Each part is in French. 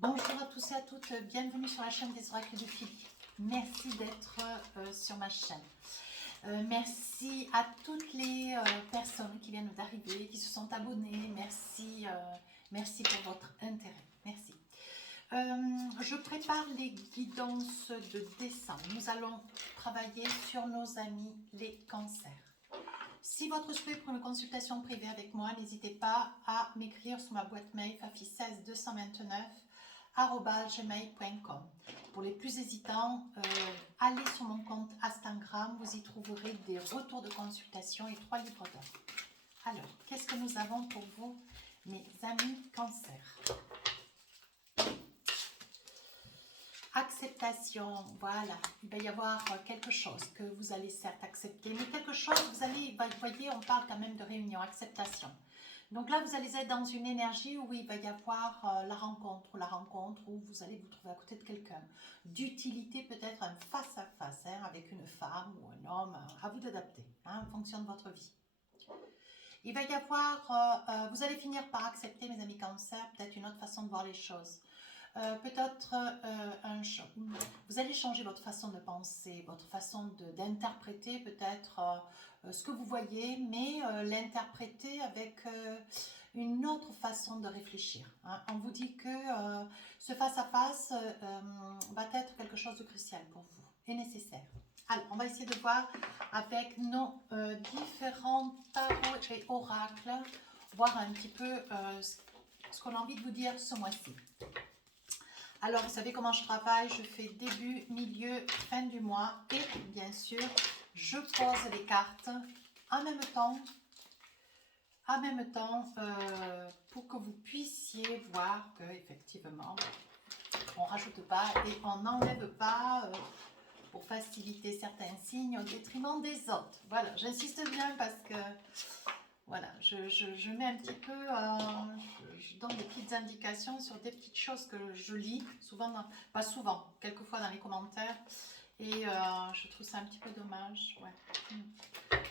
Bonjour à tous et à toutes, bienvenue sur la chaîne des oracles de Philippe. Merci d'être sur ma chaîne. Merci à toutes les personnes qui viennent d'arriver, qui se sont abonnées. Merci, merci pour votre intérêt. Merci. Je prépare les guidances de décembre. Nous allons travailler sur nos amis les cancers. Si votre souhait pour une consultation privée avec moi, n'hésitez pas à m'écrire sur ma boîte mail fafi16229@gmail.com. Pour les plus hésitants, allez sur mon compte Instagram, vous y trouverez des retours de consultation et 3 livres d'or. Alors, qu'est-ce que nous avons pour vous, mes amis cancers? Acceptation, voilà, il va y avoir quelque chose que vous allez certes accepter, mais quelque chose, vous voyez, on parle quand même de réunion, acceptation. Donc là, vous allez être dans une énergie où il va y avoir la rencontre où vous allez vous trouver à côté de quelqu'un. D'utilité, peut-être un face-à-face avec une femme ou un homme, à vous d'adapter, en fonction de votre vie. Il va y avoir, vous allez finir par accepter, mes amis cancer, peut-être une autre façon de voir les choses. Peut-être vous allez changer votre façon de penser, votre façon d'interpréter peut-être ce que vous voyez, mais l'interpréter avec une autre façon de réfléchir. On vous dit que ce face-à-face va être quelque chose de crucial pour vous et nécessaire. Alors, on va essayer de voir avec nos différents tarots et oracles, voir un petit peu ce qu'on a envie de vous dire ce mois-ci. Alors, vous savez comment je travaille, je fais début, milieu, fin du mois et bien sûr, je pose les cartes en même temps pour que vous puissiez voir que effectivement, on ne rajoute pas et on n'enlève pas pour faciliter certains signes au détriment des autres. Voilà, j'insiste bien parce que voilà, je mets un petit peu, je donne des petites indications sur des petites choses que je lis, souvent, pas souvent, quelquefois dans les commentaires, et je trouve ça un petit peu dommage. Ouais.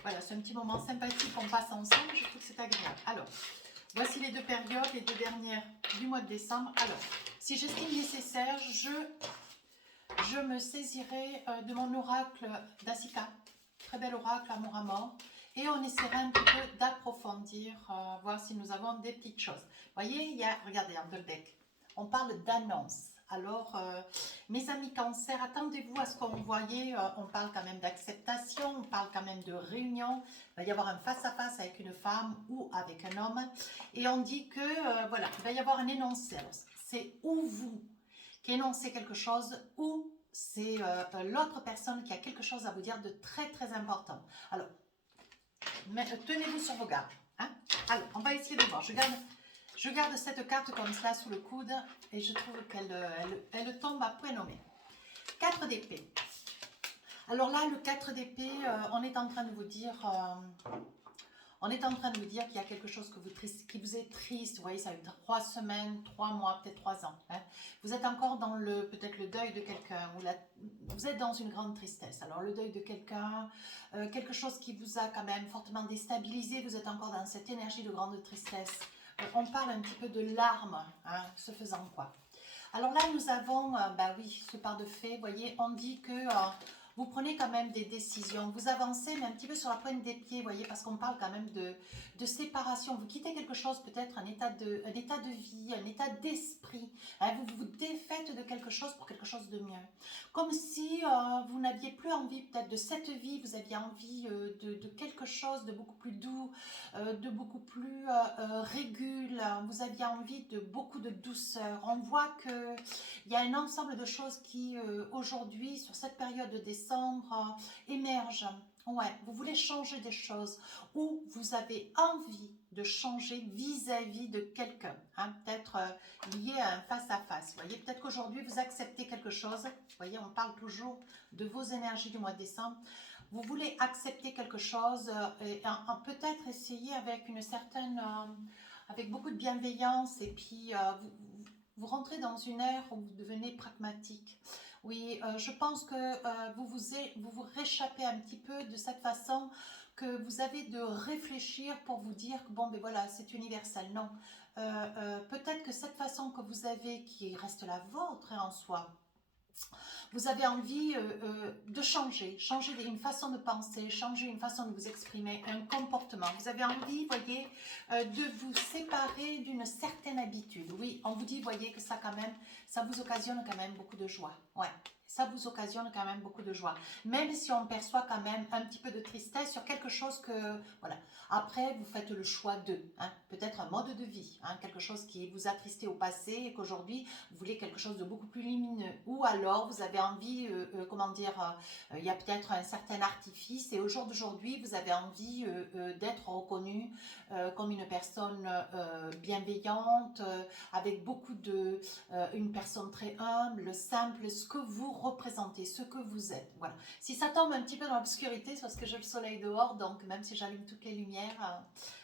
Voilà, c'est un petit moment sympathique qu'on passe ensemble, je trouve que c'est agréable. Alors, voici les deux périodes, les deux dernières du mois de décembre. Alors, si j'estime nécessaire, je me saisirai de mon oracle d'Asika, très bel oracle, amour à mort. Et on essaiera un petit peu d'approfondir, voir si nous avons des petites choses. Vous voyez, il y a, regardez, dans le deck, on parle d'annonce. Alors, mes amis cancer, attendez-vous à ce qu'on voyait, on parle quand même d'acceptation, on parle quand même de réunion. Il va y avoir un face-à-face avec une femme ou avec un homme. Et on dit que, voilà, il va y avoir un énoncé. C'est ou vous qui énoncez quelque chose ou c'est l'autre personne qui a quelque chose à vous dire de très très important. Alors, tenez-vous sur vos gardes. Alors, on va essayer de voir. Je garde cette carte comme ça sous le coude et je trouve qu'elle tombe à point nommé. 4 d'épée. Alors là, le 4 d'épée, on est en train de vous dire... on est en train de vous dire qu'il y a quelque chose qui vous est triste. Vous voyez, ça fait 3 semaines, 3 mois, peut-être 3 ans. Vous êtes encore dans peut-être le deuil de quelqu'un. Vous êtes dans une grande tristesse. Alors, le deuil de quelqu'un, quelque chose qui vous a quand même fortement déstabilisé. Vous êtes encore dans cette énergie de grande tristesse. On parle un petit peu de larmes, ce faisant quoi. Alors là, nous avons, bah oui, ce part de fait. Vous voyez, on dit que... vous prenez quand même des décisions, vous avancez mais un petit peu sur la pointe des pieds, vous voyez, parce qu'on parle quand même de séparation. Vous quittez quelque chose, peut-être un état de vie, un état d'esprit. Vous vous défaites de quelque chose pour quelque chose de mieux. Comme si vous n'aviez plus envie peut-être de cette vie, vous aviez envie de quelque chose de beaucoup plus doux, de beaucoup plus régule. Vous aviez envie de beaucoup de douceur. On voit qu'il y a un ensemble de choses qui aujourd'hui, sur cette période de décembre, émerge. Ouais, vous voulez changer des choses ou vous avez envie de changer vis-à-vis de quelqu'un, peut-être lié à un face-à-face. Vous voyez, peut-être qu'aujourd'hui vous acceptez quelque chose. Vous voyez, on parle toujours de vos énergies du mois de décembre. Vous voulez accepter quelque chose et peut-être essayer avec une certaine, avec beaucoup de bienveillance et puis vous rentrez dans une ère où vous devenez pragmatique. Oui, je pense que vous vous réchappez un petit peu de cette façon que vous avez de réfléchir pour vous dire que bon, ben voilà, c'est universel. Non, peut-être que cette façon que vous avez, qui reste la vôtre en soi, vous avez envie de changer une façon de penser, changer une façon de vous exprimer, un comportement. Vous avez envie, voyez, de vous séparer d'une certaine habitude. Oui, on vous dit, voyez, que ça quand même, ça vous occasionne quand même beaucoup de joie. Ouais, ça vous occasionne quand même beaucoup de joie. Même si on perçoit quand même un petit peu de tristesse sur quelque chose que, voilà. Après, vous faites le choix de, hein, peut-être un mode de vie, hein, quelque chose qui vous a attristé au passé et qu'aujourd'hui, vous voulez quelque chose de beaucoup plus lumineux. Ou alors, vous avez envie, comment dire, il y a peut-être un certain artifice et au jour d'aujourd'hui, vous avez envie d'être reconnu comme une personne bienveillante, avec beaucoup de... une personne très humble, simple, ce que vous représentez, ce que vous êtes. Voilà. Si ça tombe un petit peu dans l'obscurité, c'est parce que j'ai le soleil dehors, donc même si j'allume toutes les lumières,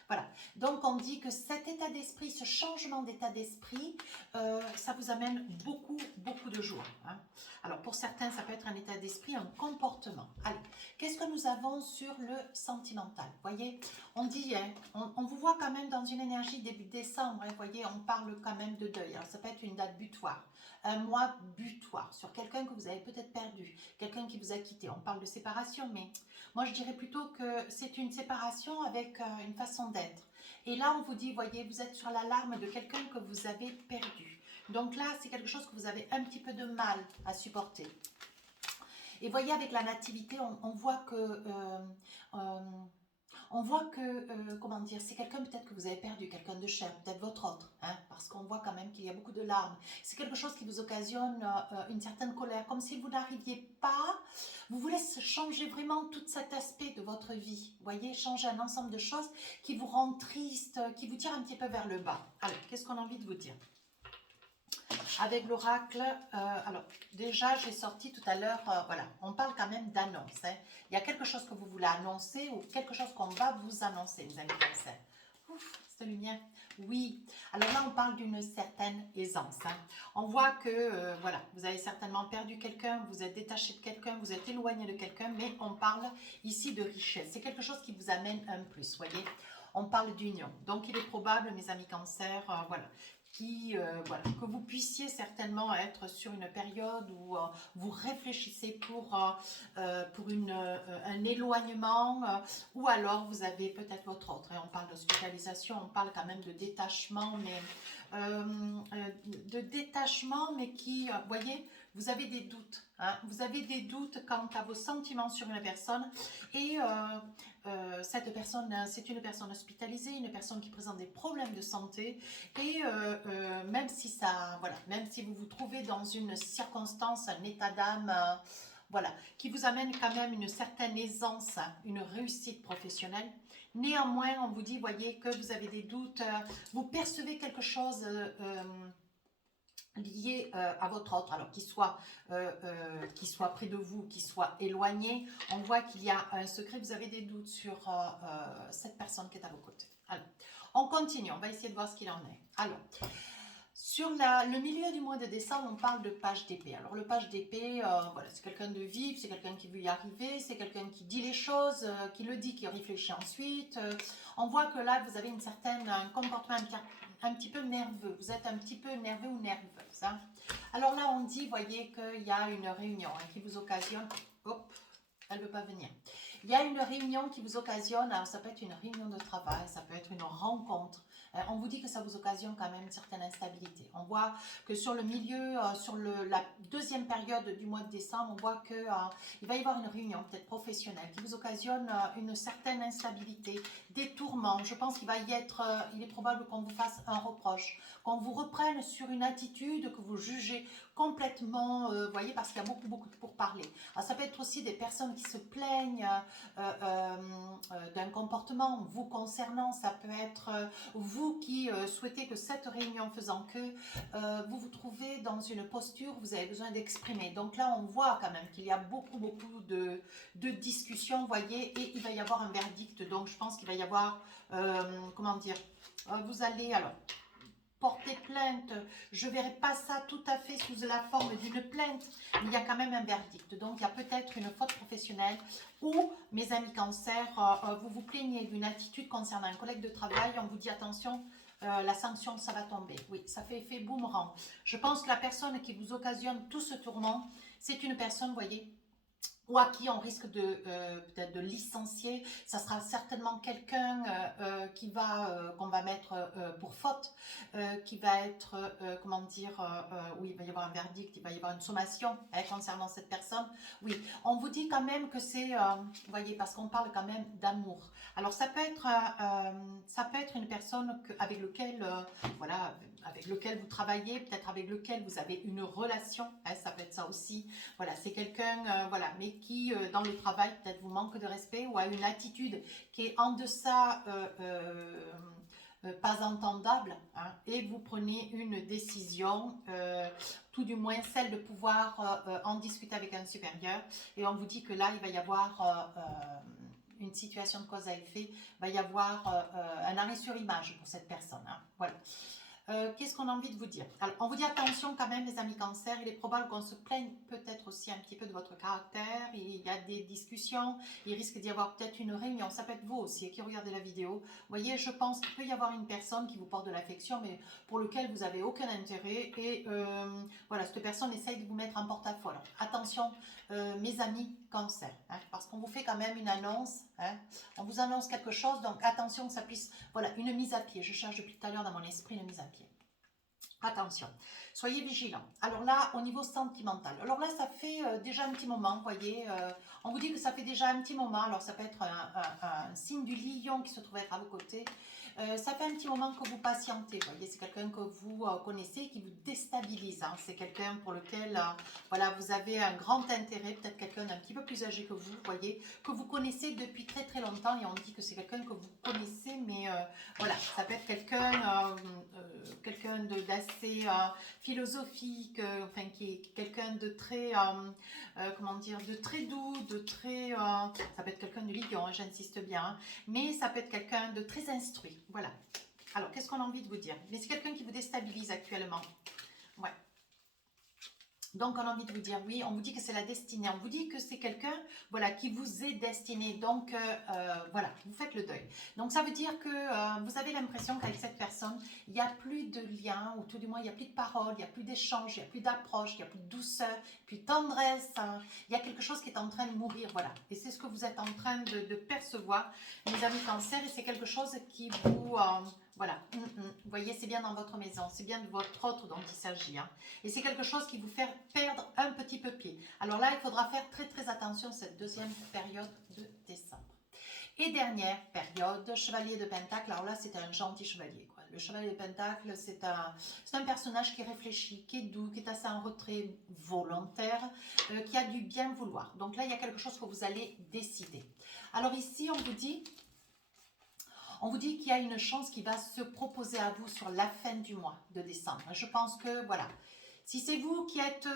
voilà. Donc on dit que cet état d'esprit, ce changement d'état d'esprit, ça vous amène beaucoup de joie. Hein. Alors pour certains, ça peut être un état d'esprit, un comportement. Allez, qu'est-ce que nous avons sur le sentimental? Voyez, on dit, hein, on vous voit quand même dans une énergie début décembre. Hein, voyez, on parle quand même de deuil. Alors ça peut être une date butoir, un mois butoir sur quelqu'un que vous avez peut-être perdu, quelqu'un qui vous a quitté. On parle de séparation, mais moi je dirais plutôt que c'est une séparation avec une façon d'être. Et là, on vous dit, voyez, vous êtes sur l'alarme de quelqu'un que vous avez perdu. Donc là, c'est quelque chose que vous avez un petit peu de mal à supporter. Et voyez, avec la nativité, on voit que... comment dire, c'est quelqu'un peut-être que vous avez perdu, quelqu'un de cher, peut-être votre autre, hein, parce qu'on voit quand même qu'il y a beaucoup de larmes. C'est quelque chose qui vous occasionne une certaine colère, comme si vous n'arriviez pas, vous voulez changer vraiment tout cet aspect de votre vie, vous voyez, changer un ensemble de choses qui vous rend triste, qui vous tire un petit peu vers le bas. Alors, qu'est-ce qu'on a envie de vous dire ? Avec l'oracle, alors déjà j'ai sorti tout à l'heure, voilà, on parle quand même d'annonce. Hein. Il y a quelque chose que vous voulez annoncer ou quelque chose qu'on va vous annoncer, les amis Cancer. Ouf, cette lumière. Oui, alors là on parle d'une certaine aisance. Hein. On voit que, voilà, vous avez certainement perdu quelqu'un, vous êtes détaché de quelqu'un, vous êtes éloigné de quelqu'un, mais on parle ici de richesse. C'est quelque chose qui vous amène un plus, voyez. On parle d'union. Donc il est probable, mes amis Cancer, voilà, voilà, que vous puissiez certainement être sur une période où vous réfléchissez pour un éloignement ou alors vous avez peut-être votre autre. Hein, on parle d'hospitalisation, on parle quand même de détachement, mais qui, voyez, vous avez des doutes. Hein, vous avez des doutes quant à vos sentiments sur une personne et cette personne, c'est une personne hospitalisée, une personne qui présente des problèmes de santé et même si ça, voilà, même si vous vous trouvez dans une circonstance, un état d'âme, voilà, qui vous amène quand même une certaine aisance, une réussite professionnelle. Néanmoins, on vous dit, voyez, que vous avez des doutes, vous percevez quelque chose lié à votre autre, alors qu'il soit près de vous, qu'il soit éloigné, on voit qu'il y a un secret, vous avez des doutes sur cette personne qui est à vos côtés. Alors, on continue, on va essayer de voir ce qu'il en est. Alors, sur le milieu du mois de décembre, on parle de page d'épée. Alors le page d'épée, voilà, c'est quelqu'un de vif, c'est quelqu'un qui veut y arriver, c'est quelqu'un qui dit les choses, qui le dit, qui réfléchit ensuite. On voit que là, vous avez un comportement un petit peu nerveux. Vous êtes un petit peu nerveux ou nerveuse. Hein. Alors là, on dit, voyez, qu'il y a une réunion hein, qui vous occasionne... Hop, elle ne veut pas venir. Il y a une réunion qui vous occasionne, alors ça peut être une réunion de travail, ça peut être une rencontre. On vous dit que ça vous occasionne quand même une certaine instabilité. On voit que sur le milieu, sur la deuxième période du mois de décembre, on voit qu'il va y avoir une réunion peut-être professionnelle qui vous occasionne une certaine instabilité, des tourments. Je pense qu'il va y être, il est probable qu'on vous fasse un reproche, qu'on vous reprenne sur une attitude que vous jugez complètement, voyez, parce qu'il y a beaucoup de pourparlers. Alors, ça peut être aussi des personnes qui se plaignent d'un comportement vous concernant, ça peut être vous qui souhaitez que cette réunion faisant que vous vous trouvez dans une posture, vous avez besoin d'exprimer. Donc là, on voit quand même qu'il y a beaucoup de discussions, voyez, et il va y avoir un verdict. Donc je pense qu'il va y avoir, comment dire, vous allez alors porter plainte, je ne verrai pas ça tout à fait sous la forme d'une plainte, mais il y a quand même un verdict. Donc, il y a peut-être une faute professionnelle ou, mes amis Cancer, vous vous plaignez d'une attitude concernant un collègue de travail, on vous dit attention, la sanction, ça va tomber. Oui, ça fait effet boomerang. Je pense que la personne qui vous occasionne tout ce tourment, c'est une personne, vous voyez, ou à qui on risque de peut-être de licencier. Ça sera certainement quelqu'un qui va qu'on va mettre pour faute, qui va être comment dire, oui, il va y avoir un verdict, il va y avoir une sommation concernant cette personne. Oui, on vous dit quand même que c'est, vous voyez, parce qu'on parle quand même d'amour. Alors ça peut être une personne avec lequel voilà, avec lequel vous travaillez, peut-être avec lequel vous avez une relation, ça peut être ça aussi. Voilà, c'est quelqu'un, voilà, mais qui, dans le travail, peut-être vous manque de respect ou a une attitude qui est en deçà, pas entendable, hein, et vous prenez une décision, tout du moins celle de pouvoir en discuter avec un supérieur, et on vous dit que là, il va y avoir une situation de cause à effet, il va y avoir un arrêt sur image pour cette personne, hein, voilà. Qu'est-ce qu'on a envie de vous dire? Alors, on vous dit attention quand même, les amis cancer, il est probable qu'on se plaigne peut-être aussi un petit peu de votre caractère, il y a des discussions, il risque d'y avoir peut-être une réunion, ça peut être vous aussi qui regardez la vidéo. Vous voyez, je pense qu'il peut y avoir une personne qui vous porte de l'affection, mais pour lequel vous n'avez aucun intérêt, et voilà, cette personne essaye de vous mettre en porte-à-faux. Alors, attention, mes amis cancer, hein, parce qu'on vous fait quand même une annonce, hein, on vous annonce quelque chose, donc attention que ça puisse, voilà, une mise à pied, je cherche depuis tout à l'heure dans mon esprit une mise à pied. Attention, soyez vigilants. Alors là, au niveau sentimental, alors là, ça fait déjà un petit moment, vous voyez, on vous dit que ça fait déjà un petit moment, alors ça peut être un signe du lion qui se trouve être à vos côtés, ça fait un petit moment que vous patientez, vous voyez, c'est quelqu'un que vous connaissez, qui vous déstabilise, hein. C'est quelqu'un pour lequel, voilà, vous avez un grand intérêt, peut-être quelqu'un d'un petit peu plus âgé que vous voyez, que vous connaissez depuis très très longtemps, et on dit que c'est quelqu'un que vous connaissez, mais voilà, ça peut être quelqu'un d'assez philosophique, enfin qui est quelqu'un de très, comment dire, de très doux, de très, ça peut être quelqu'un de lion, hein, j'insiste bien, hein, mais ça peut être quelqu'un de très instruit, voilà. Alors, qu'est-ce qu'on a envie de vous dire? Mais c'est quelqu'un qui vous déstabilise actuellement, ouais. Donc, on a envie de vous dire, oui, on vous dit que c'est la destinée, on vous dit que c'est quelqu'un, voilà, qui vous est destiné. Donc, voilà, vous faites le deuil. Donc, ça veut dire que vous avez l'impression qu'avec cette personne, il n'y a plus de lien, ou tout du moins, il n'y a plus de parole, il n'y a plus d'échange, il n'y a plus d'approche, il n'y a plus de douceur, plus de tendresse. Hein. Il y a quelque chose qui est en train de mourir, voilà. Et c'est ce que vous êtes en train de percevoir, mes amis cancer, et c'est quelque chose qui vous... voilà, vous voyez, c'est bien dans votre maison, c'est bien de votre autre dont il s'agit. Hein. Et c'est quelque chose qui vous fait perdre un petit peu pied. Alors là, il faudra faire très très attention cette deuxième période de décembre. Et dernière période, chevalier de Pentacle. Alors là, c'est un gentil chevalier, quoi. Le chevalier de Pentacle, c'est un personnage qui réfléchit, qui est doux, qui est assez en retrait volontaire, qui a du bien vouloir. Donc là, il y a quelque chose que vous allez décider. Alors ici, on vous dit qu'il y a une chance qui va se proposer à vous sur la fin du mois de décembre. Je pense que, voilà, si c'est vous qui êtes,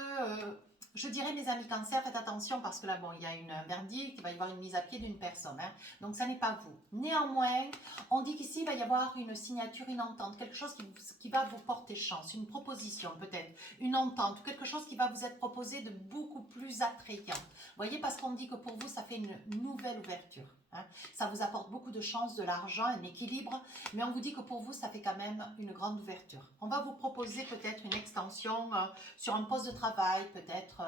je dirais mes amis cancer, faites attention parce que là, bon, il y a un verdict, il va y avoir une mise à pied d'une personne. Hein, donc, ça n'est pas vous. Néanmoins, on dit qu'ici, il va y avoir une signature, une entente, quelque chose qui va vous porter chance, une proposition peut-être, une entente, quelque chose qui va vous être proposé de beaucoup plus attrayant. Vous voyez, parce qu'on dit que pour vous, ça fait une nouvelle ouverture. Hein. Ça vous apporte beaucoup de chance, de l'argent, un équilibre, mais on vous dit que pour vous, ça fait quand même une grande ouverture. On va vous proposer peut-être une extension sur un poste de travail, peut-être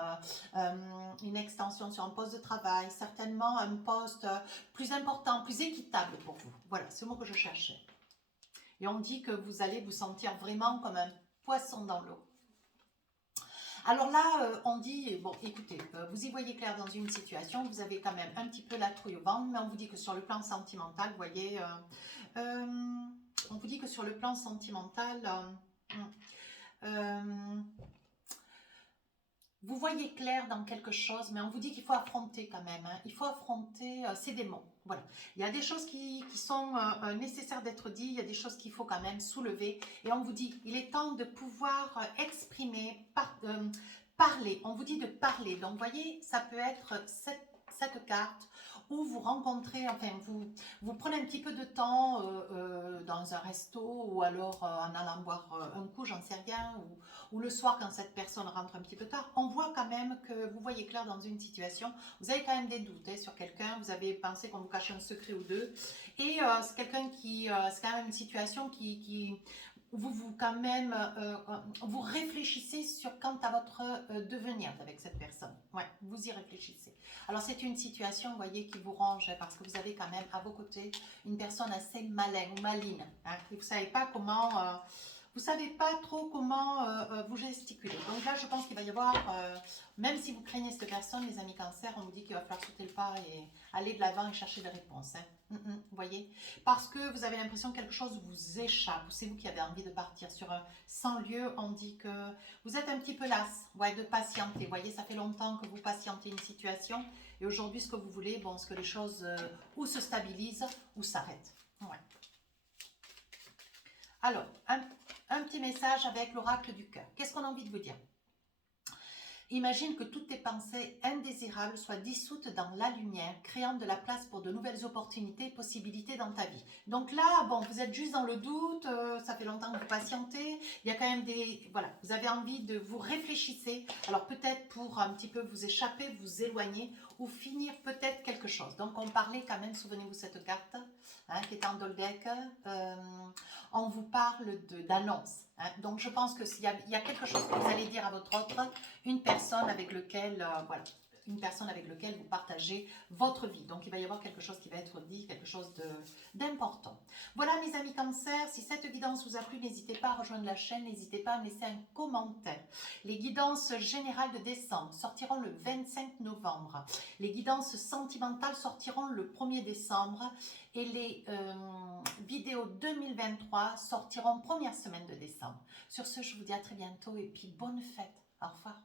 une extension sur un poste de travail, certainement un poste plus important, plus équitable pour vous. Voilà, c'est le mot que je cherchais. Et on dit que vous allez vous sentir vraiment comme un poisson dans l'eau. Alors là, on dit, bon, écoutez, vous y voyez clair dans une situation, vous avez quand même un petit peu la trouille au ventre, mais on vous dit que sur le plan sentimental, vous voyez, on vous dit que sur le plan sentimental, vous voyez clair dans quelque chose, mais on vous dit qu'il faut affronter quand même, hein, il faut affronter ces démons. Voilà. Il y a des choses qui sont nécessaires d'être dites, il y a des choses qu'il faut quand même soulever. Et on vous dit, il est temps de pouvoir exprimer, parler. On vous dit de parler. Donc, vous voyez, ça peut être cette carte ou vous rencontrez, enfin vous prenez un petit peu de temps dans un resto ou alors en allant boire un coup, j'en sais rien, ou le soir quand cette personne rentre un petit peu tard, on voit quand même que vous voyez clair dans une situation, vous avez quand même des doutes sur quelqu'un, vous avez pensé qu'on vous cachait un secret ou deux, et c'est quelqu'un qui, c'est quand même une situation qui vous quand même, vous réfléchissez sur quant à votre devenir avec cette personne. Ouais, vous y réfléchissez. Alors c'est une situation, vous voyez, qui vous range parce que vous avez quand même à vos côtés une personne assez malin ou maligne. Hein, et vous savez pas comment, vous savez pas trop comment vous gesticuler. Donc là, je pense qu'il va y avoir, même si vous craignez cette personne, les amis Cancer, on vous dit qu'il va falloir sauter le pas et aller de l'avant et chercher des réponses. Hein. Vous voyez, parce que vous avez l'impression que quelque chose vous échappe, ou c'est vous qui avez envie de partir sur un sans lieu. On dit que vous êtes un petit peu lasse, ouais, de patienter. Vous voyez, ça fait longtemps que vous patientez une situation, et aujourd'hui, ce que vous voulez, bon, ce que les choses ou se stabilisent ou s'arrêtent. Ouais. Alors, un petit message avec l'oracle du cœur. Qu'est-ce qu'on a envie de vous dire? Imagine que toutes tes pensées indésirables soient dissoutes dans la lumière, créant de la place pour de nouvelles opportunités et possibilités dans ta vie. Donc là, bon, vous êtes juste dans le doute, ça fait longtemps que vous patientez, il y a quand même des... Voilà, vous avez envie de vous réfléchissez, alors peut-être pour un petit peu vous échapper, vous éloigner, ou finir peut-être quelque chose. Donc on parlait quand même, souvenez-vous cette carte, hein, qui est en Dolbeck, on vous parle d'annonce. Hein. Donc je pense que s'il y a quelque chose que vous allez dire à votre autre, une personne avec lequel, voilà, une personne avec laquelle vous partagez votre vie. Donc il va y avoir quelque chose qui va être dit, quelque chose d'important. Voilà mes amis Cancer, si cette guidance vous a plu, n'hésitez pas à rejoindre la chaîne, n'hésitez pas à me laisser un commentaire. Les guidances générales de décembre sortiront le 25 novembre. Les guidances sentimentales sortiront le 1er décembre. Et les vidéos 2023 sortiront première semaine de décembre. Sur ce, je vous dis à très bientôt et puis bonne fête. Au revoir.